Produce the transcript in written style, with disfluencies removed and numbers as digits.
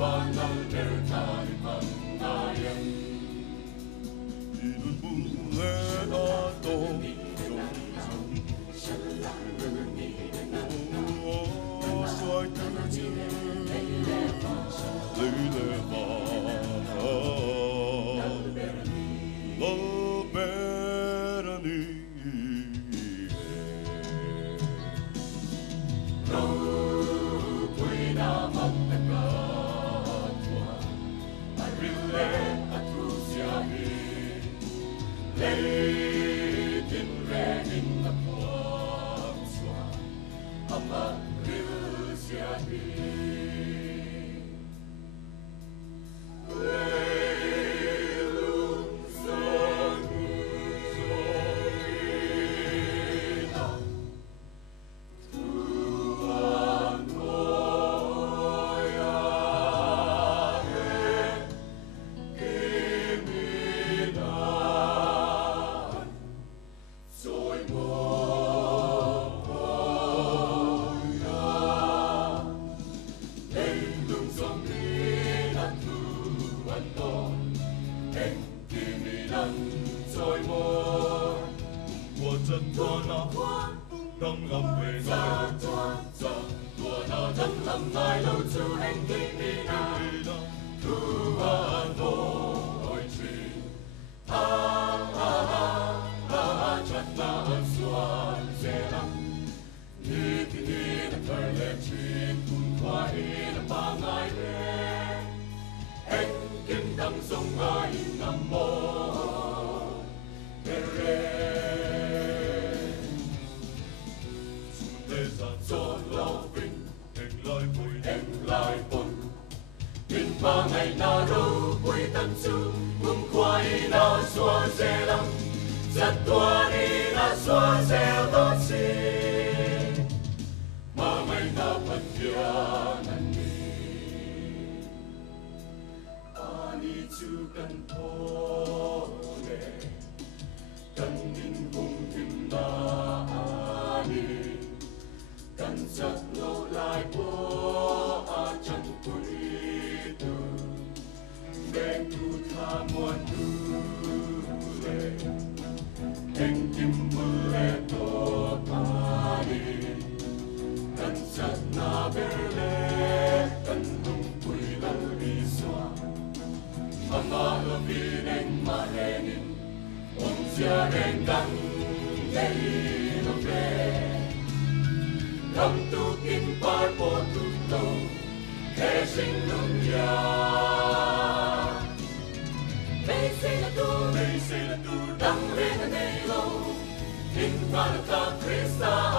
banal bertan pangayam. 이는 물에 아동 Ngày nào đâu vui tâm su mừng khoai na xóa dễ lắm giật tua đi na xóa dễ tốt xin mà ngày nào vẫn kia năn đi ani chu cần thô lệ cần ninh hùng tim na ani cần giật ngộ lại bố a chân quý ben tu tha muan tu le en kim mule to pari kan sat na berle kan hung pui la ri soa mama lo vi en ma henin om sia en dang nei no ve kam tu kim par po tu lo ke sing lung ya Dang rin na nelo, in front of the Christ.